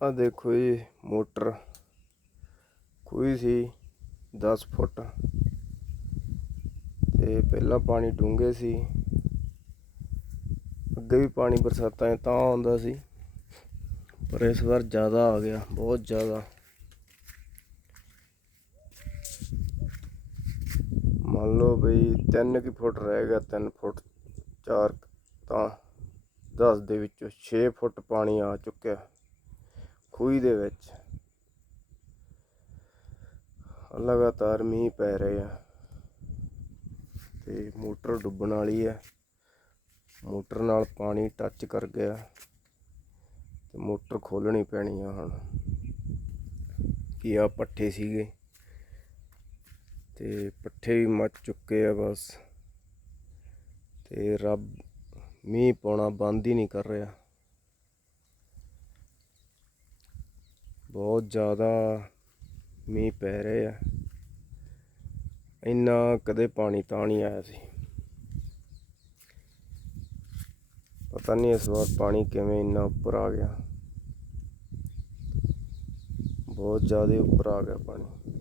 ਆ ਦੇਖੋ ਜੀ, ਮੋਟਰ ਖੂਹੀ ਸੀ 10 ਫੁੱਟ। ਤੇ ਪਹਿਲਾਂ ਪਾਣੀ ਡੂੰਘੇ ਸੀ। ਅੱਗੇ ਵੀ ਪਾਣੀ ਬਰਸਾਤਾਂ 'ਚ ਤਾਂ ਆਉਂਦਾ ਸੀ, ਪਰ ਇਸ ਵਾਰ ਜ਼ਿਆਦਾ ਆ ਗਿਆ, ਬਹੁਤ ਜ਼ਿਆਦਾ। ਮੰਨ ਲਓ ਬਈ 3 ਕਿ ਫੁੱਟ ਰਹਿ ਗਿਆ 3 ਫੁੱਟ 4 ਤਾਂ 10 ਦੇ ਵਿੱਚੋਂ 6 ਫੁੱਟ ਪਾਣੀ ਆ ਚੁੱਕਿਆ। ਖੂਹੀ ਦੇ ਵਿੱਚ। ਲਗਾਤਾਰ ਮੀਂਹ ਪੈ ਰਹੇ ਆ ਤੇ ਮੋਟਰ ਡੁੱਬਣ ਵਾਲੀ ਹੈ ਮੋਟਰ ਨਾਲ ਪਾਣੀ ਟੱਚ ਕਰ ਗਿਆ ਤੇ ਮੋਟਰ ਖੋਲਣੀ ਪੈਣੀ ਆ ਹੁਣ। ਕੀ ਆ ਪੱਠੇ ਸੀਗੇ ਤੇ ਪੱਠੇ ਵੀ ਮੱਚ ਚੁੱਕੇ ਆ ਬਸ। ਤੇ ਰੱਬ ਮੀਂਹ ਪਾਉਣਾ ਬੰਦ ਹੀ ਨਹੀਂ ਕਰ ਰਿਹਾ। ਬਹੁਤ ਜ਼ਿਆਦਾ ਮੀਂਹ ਪੈ ਰਹੇ ਆ। ਇੰਨਾ ਕਦੇ ਪਾਣੀ ਤਾਂ ਨਹੀਂ ਆਇਆ ਸੀ। ਪਤਾ ਨਹੀਂ ਇਸ ਵਾਰ ਪਾਣੀ ਕਿਵੇਂ ਇੰਨਾ ਉੱਪਰ ਆ ਗਿਆ। ਬਹੁਤ ਜ਼ਿਆਦਾ ਉੱਪਰ ਆ ਗਿਆ ਪਾਣੀ।